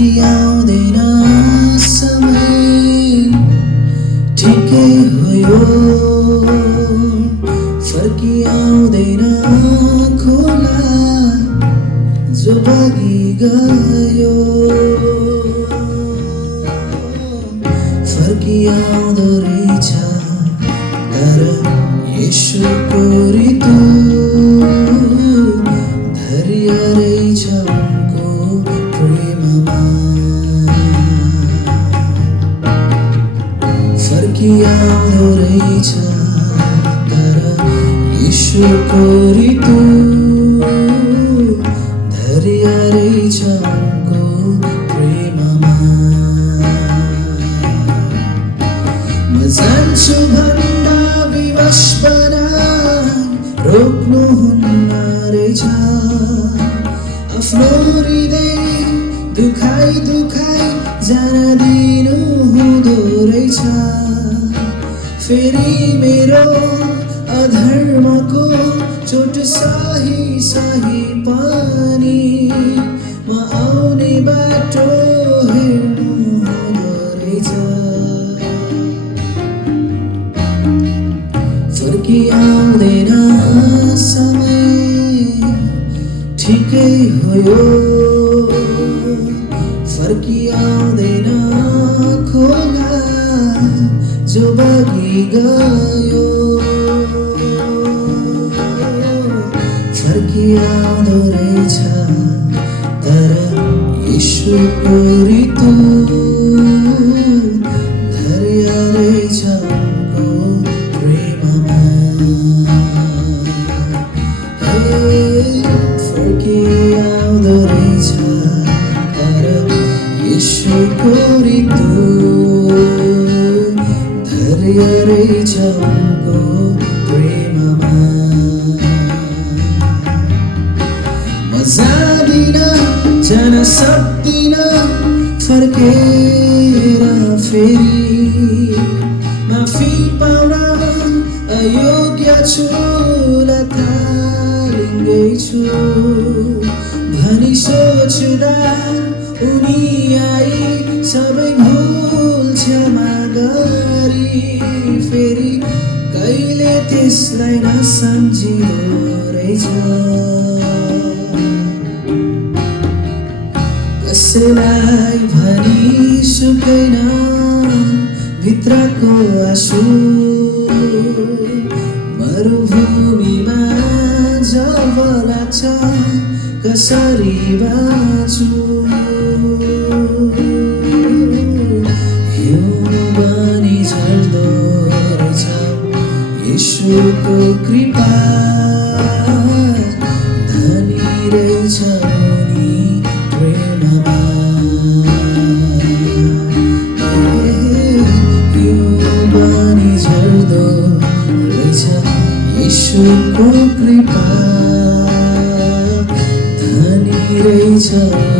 फर्किआउँदैन समय ठिकै हो यो फर्किआउँदैन खोला जो बगी गयो फर्किआउँदो रहेछ तर येशूको ऋतु धैर्य रहेछ उनको प्रेममा फर्किआउँदो रहेछ तर येशूको ऋतु धैर्य रहेछ उनको प्रेममा म जान्छु भन्दा विवश बनाई रोक्नुहुन्न रहेछ आफ्नो हृदय दुखाइ दुखाइ जान दिनु हुँदो रहेछ फेरि मेरो अधर्मको चोट सही सही पानी म आउने बाटो हेर्नु हुँदो रहेछ फर्किआउँदैन समय ठिकै हो यो फर्किआउँदैन खोला जो बगी गयो फर्किआउँदो रहेछ तर येशूको ऋतु धैर्य रहेछ उनको प्रेममा फर्किआउँदो रहेछ तर येशूको ऋतु धैर्य रहेछ उनको प्रेममा म जाँदिन जान सक्दिन फर्केर फेरि माफी पाउन अयोग्य छु लथालिङ्गै छु भनी सोच्दा उनी आई सबै भुल क्षमा गरी फेरि कहिले त्यसलाई नसम्झिँदो रहेछ कसैलाई भनी सुक्दैन भित्रको आँसु मरुभूमिमा जब लाग्छ कसरी बाँचु हिउँ बनी झर्दो रहेछ येशूको कृपा धनी रहेछ उनी प्रेममा हिउँ बनी झर्दो रहेछ येशूको कृपा धनी रहेछ